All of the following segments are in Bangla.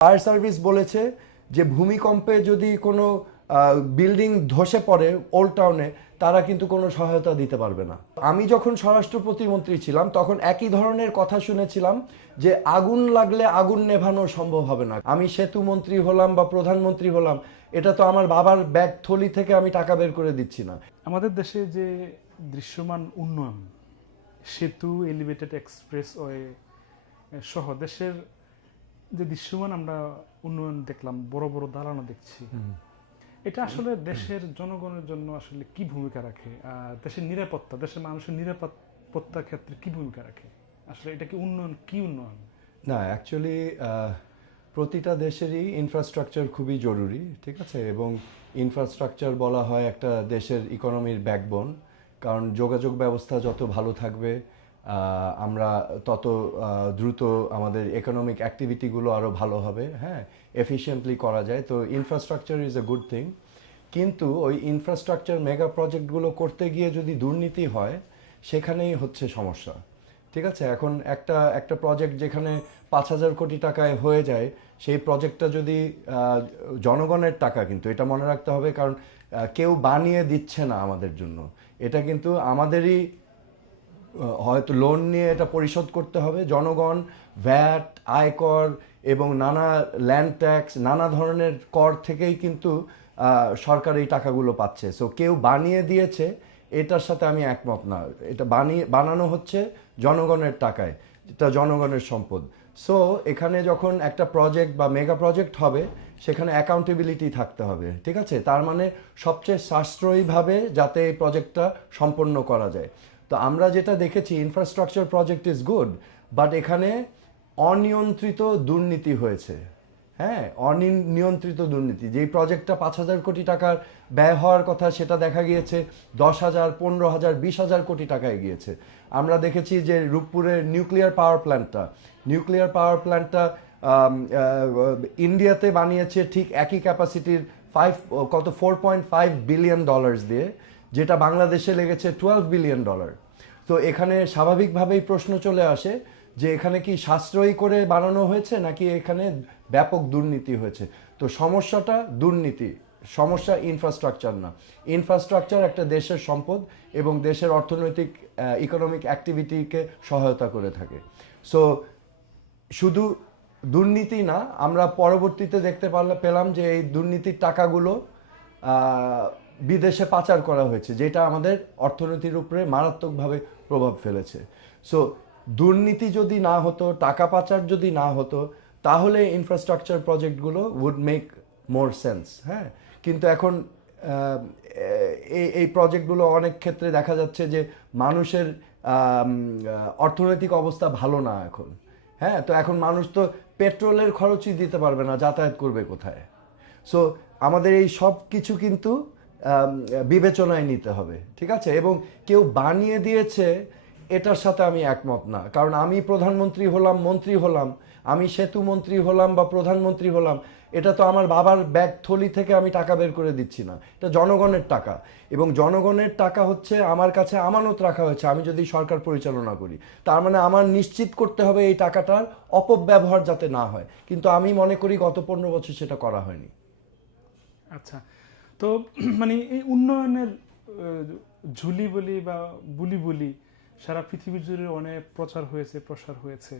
ফায়ার সার্ভিস বলেছে যে ভূমিকম্পে যদি কোনো বিল্ডিং ধসে পড়ে ওল্ড টাউনে, তারা কিন্তু কোনো সহায়তা দিতে পারবে না। আমি যখন স্বরাষ্ট্র প্রতিমন্ত্রী ছিলাম তখন একই ধরনের কথা শুনেছিলাম যে আগুন লাগলে আগুন নেভানো সম্ভব হবে না। আমি সেতু মন্ত্রী হলাম বা প্রধানমন্ত্রী হলাম, এটা তো আমার বাবার ব্যাগ থলি থেকে আমি টাকা বের করে দিচ্ছি না। আমাদের দেশে যে দৃশ্যমান উন্নয়ন, সেতু, এলিভেটেড এক্সপ্রেসওয়ে সহ দেশের যে দৃশ্যমান আমরা উন্নয়ন দেখলাম, বড় বড় দালানও দেখছি, এটা আসলে দেশের জনগণের জন্য আসলে কি ভূমিকা রাখে? আর দেশের নিরাপত্তা, দেশের মানুষের নিরাপত্তার ক্ষেত্রে কি ভূমিকা রাখে? আসলে এটা কি উন্নয়ন? কি উন্নয়ন? না, অ্যাকচুয়ালি প্রতিটা দেশেরই ইনফ্রাস্ট্রাকচার খুবই জরুরি, ঠিক আছে। এবং ইনফ্রাস্ট্রাকচার বলা হয় একটা দেশের ইকোনমির ব্যাকবোন। কারণ যোগাযোগ ব্যবস্থা যত ভালো থাকবে, আমরা তত দ্রুত আমাদের ইকোনমিক অ্যাক্টিভিটিগুলো আরও ভালো হবে, হ্যাঁ, এফিশিয়েন্টলি করা যায়। তো infrastructure is a good thing. কিন্তু ওই ইনফ্রাস্ট্রাকচার মেগা প্রজেক্টগুলো করতে গিয়ে যদি দুর্নীতি হয়, সেখানেই হচ্ছে সমস্যা, ঠিক আছে। এখন একটা প্রজেক্ট যেখানে 5,000 কোটি টাকায় হয়ে যায়, সেই প্রজেক্টটা যদি জনগণের টাকা, কিন্তু এটা মনে রাখতে হবে, কারণ কেউ বানিয়ে দিচ্ছে না আমাদের জন্য, এটা কিন্তু আমাদেরই হয়তো লোন নিয়ে এটা পরিশোধ করতে হবে। জনগণ ভ্যাট, আয়কর এবং নানা ল্যান্ড ট্যাক্স, নানা ধরনের কর থেকেই কিন্তু সরকার এই টাকাগুলো পাচ্ছে। সো কেউ বানিয়ে দিয়েছে, এটার সাথে আমি একমত না। এটা বানানো হচ্ছে জনগণের টাকায়, এটা জনগণের সম্পদ। সো এখানে যখন একটা প্রজেক্ট বা মেগা প্রজেক্ট হবে, সেখানে অ্যাকাউন্টেবিলিটি থাকতে হবে, ঠিক আছে। তার মানে সবচেয়ে সাশ্রয়ীভাবে যাতে এই প্রজেক্টটা সম্পন্ন করা যায়। তো আমরা যেটা দেখেছি, infrastructure project is good, but এখানে অনিয়ন্ত্রিত দুর্নীতি হয়েছে। হ্যাঁ, অনিয়ন্ত্রিত দুর্নীতি। যেই প্রজেক্টটা 5,000 কোটি টাকার ব্যয় হওয়ার কথা, সেটা দেখা গিয়েছে 10,000, 15,000, 20,000 কোটি টাকায় গিয়েছে। আমরা দেখেছি যে রূপপুরের নিউক্লিয়ার পাওয়ার প্ল্যান্টটা ইন্ডিয়াতে বানিয়েছে ঠিক একই ক্যাপাসিটির 4.5 বিলিয়ন ডলার দিয়ে, যেটা বাংলাদেশে লেগেছে $12 বিলিয়ন। তো এখানে স্বাভাবিকভাবেই প্রশ্ন চলে আসে যে এখানে কি সাশ্রয়ী করে বানানো হয়েছে নাকি এখানে ব্যাপক দুর্নীতি হয়েছে। তো সমস্যাটা দুর্নীতি, সমস্যা ইনফ্রাস্ট্রাকচার না। ইনফ্রাস্ট্রাকচার একটা দেশের সম্পদ এবং দেশের অর্থনৈতিক ইকোনমিক অ্যাক্টিভিটিকে সহায়তা করে থাকে। সো শুধু দুর্নীতি না, আমরা পরবর্তীতে দেখতে পেলাম যে এই দুর্নীতির টাকাগুলো বিদেশে পাচার করা হয়েছে, যেটা আমাদের অর্থনীতির উপরে মারাত্মকভাবে প্রভাব ফেলেছে। সো দুর্নীতি যদি না হতো, টাকা পাচার যদি না হতো, তাহলে ইনফ্রাস্ট্রাকচার প্রজেক্টগুলো উড মেক মোর সেন্স, হ্যাঁ। কিন্তু এখন এই প্রজেক্টগুলো অনেক ক্ষেত্রে দেখা যাচ্ছে যে মানুষের অর্থনৈতিক অবস্থা ভালো না এখন, হ্যাঁ। তো এখন মানুষ তো পেট্রোলের খরচই দিতে পারবে না, যাতায়াত করবে কোথায়? সো আমাদের এই সব কিছু কিন্তু বিবেচনায় নিতে হবে, ঠিক আছে। এবং কেউ বানিয়ে দিয়েছে, এটার সাথে আমি একমত না। কারণ আমি প্রধানমন্ত্রী হলাম, মন্ত্রী হলাম, আমি সেতু মন্ত্রী হলাম বা প্রধানমন্ত্রী হলাম, এটা তো আমার বাবার ব্যাগ থলি থেকে আমি টাকা বের করে দিচ্ছি না, এটা জনগণের টাকা। এবং জনগণের টাকা হচ্ছে আমার কাছে আমানত রাখা হয়েছে, আমি যদি সরকার পরিচালনা করি, তার মানে আমার নিশ্চিত করতে হবে এই টাকাটার অপব্যবহার যাতে না হয়। কিন্তু আমি মনে করি গত 15 বছর সেটা করা হয়নি। আচ্ছা, তো মানে এই উন্নয়নের ঝুলি বলি বা বুলি বলি সারা পৃথিবী জুড়ে অনেক প্রচার হয়েছে, প্রসার হয়েছে।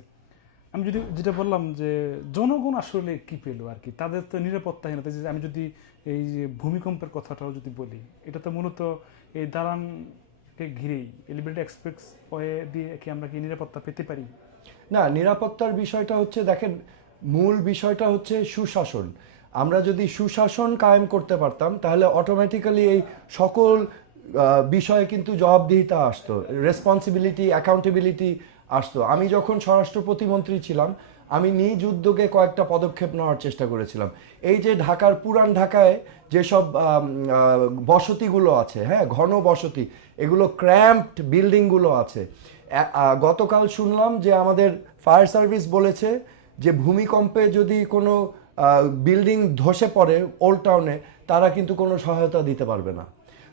আমি যদি যেটা বললাম যে জনগণ আসলে কি পেলো আর কি, তাদের তো নিরাপত্তাহীনতা। যে আমি যদি এই যে ভূমিকম্পের কথাটাও যদি বলি, এটা তো মূলত এই দালানকে ঘিরেই, এলিভেটেড এক্সপ্রেস ওয়ে দিয়ে কি আমরা কি নিরাপত্তা পেতে পারি? না, নিরাপত্তার বিষয়টা হচ্ছে, দেখেন, মূল বিষয়টা হচ্ছে সুশাসন। আমরা যদি সুশাসন কায়েম করতে পারতাম, তাহলে অটোমেটিক্যালি এই সকল বিষয়ে কিন্তু জবাবদিহিতা আসতো, রেসপন্সিবিলিটি, অ্যাকাউন্টেবিলিটি আসতো। আমি যখন স্বরাষ্ট্র প্রতিমন্ত্রী ছিলাম, আমি নিজ উদ্যোগে কয়েকটা পদক্ষেপ নেওয়ার চেষ্টা করেছিলাম। এই যে পুরান ঢাকায় যেসব বসতিগুলো আছে, হ্যাঁ, ঘন বসতি, এগুলো ক্র্যাম্পড বিল্ডিংগুলো আছে। গতকাল শুনলাম যে আমাদের ফায়ার সার্ভিস বলেছে যে ভূমিকম্পে যদি কোনো বিল্ডিং ধসে পড়ে ওল্ড টাউনে, তারা কিন্তু কোনো সহায়তা দিতে পারবে না।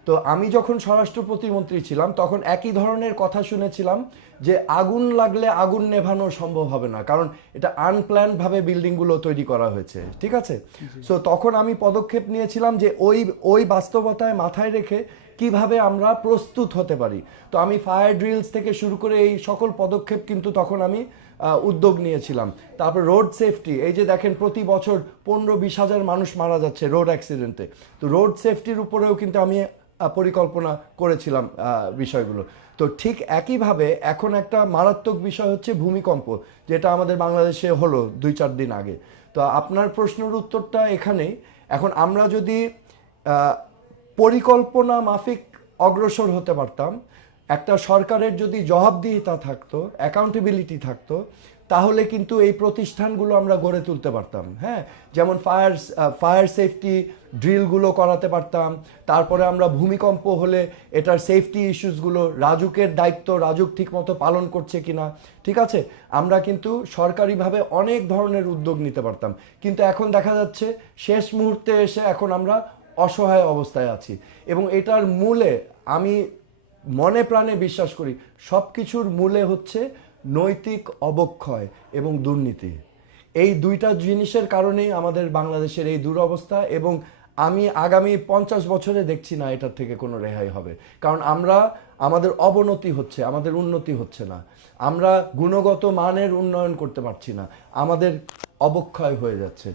তো আমি যখন স্বরাষ্ট্র প্রতিমন্ত্রী ছিলাম তখন একই ধরনের কথা শুনেছিলাম যে আগুন লাগলে আগুন নেভানো সম্ভব হবে না, কারণ এটা আনপ্ল্যান্ড ভাবে বিল্ডিংগুলো তৈরি করা হয়েছে, ঠিক আছে। সো তখন আমি পদক্ষেপ নিয়েছিলাম যে ওই বাস্তবতায় মাথায় রেখে কিভাবে আমরা প্রস্তুত হতে পারি। তো আমি ফায়ার ড্রিলস থেকে শুরু করে এই সকল পদক্ষেপ কিন্তু তখন আমি উদ্যোগ নিয়েছিলাম। তারপর রোড সেফটি, এই যে দেখেন প্রতি বছর 15-20 হাজার মানুষ মারা যাচ্ছে রোড অ্যাক্সিডেন্টে, তো রোড সেফটির উপরেও কিন্তু আমি পরিকল্পনা করেছিলাম বিষয়গুলো। তো ঠিক একইভাবে এখন একটা মারাত্মক বিষয় হচ্ছে ভূমিকম্প, যেটা আমাদের বাংলাদেশে হলো 2-4 দিন আগে। তো আপনার প্রশ্নের উত্তরটা এখানেই। এখন আমরা যদি পরিকল্পনা মাফিক অগ্রসর হতে পারতাম, একটা সরকারের যদি জবাবদিহিতা থাকতো, অ্যাকাউন্টেবিলিটি থাকতো, তাহলে কিন্তু এই প্রতিষ্ঠানগুলো আমরা গড়ে তুলতে পারতাম। হ্যাঁ, যেমন ফায়ার সেফটি ড্রিলগুলো করাতে পারতাম। তারপরে আমরা ভূমিকম্প হলে এটার সেফটি ইস্যুসগুলো, রাজুকের দায়িত্ব রাজুক ঠিকমতো পালন করছে কিনা, ঠিক আছে, আমরা কিন্তু সরকারিভাবে অনেক ধরনের উদ্যোগ নিতে পারতাম। কিন্তু এখন দেখা যাচ্ছে শেষ মুহূর্তে এসে এখন আমরা অসহায় অবস্থায় আছি। এবং এটার মূলে আমি মনে প্রাণে বিশ্বাস করি সব কিছুর মূলে হচ্ছে নৈতিক অবক্ষয় এবং দুর্নীতি। এই দুইটা জিনিসের কারণেই আমাদের বাংলাদেশের এই দুরবস্থা, এবং আমি আগামী 50 বছরে দেখছি না এটার থেকে কোনো রেহাই হবে। কারণ আমাদের অবনতি হচ্ছে, আমাদের উন্নতি হচ্ছে না, আমরা গুণগত মানের উন্নয়ন করতে পারছি না, আমাদের অবক্ষয় হয়ে যাচ্ছে।